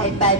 hay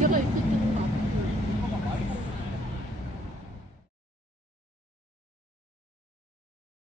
Tirer,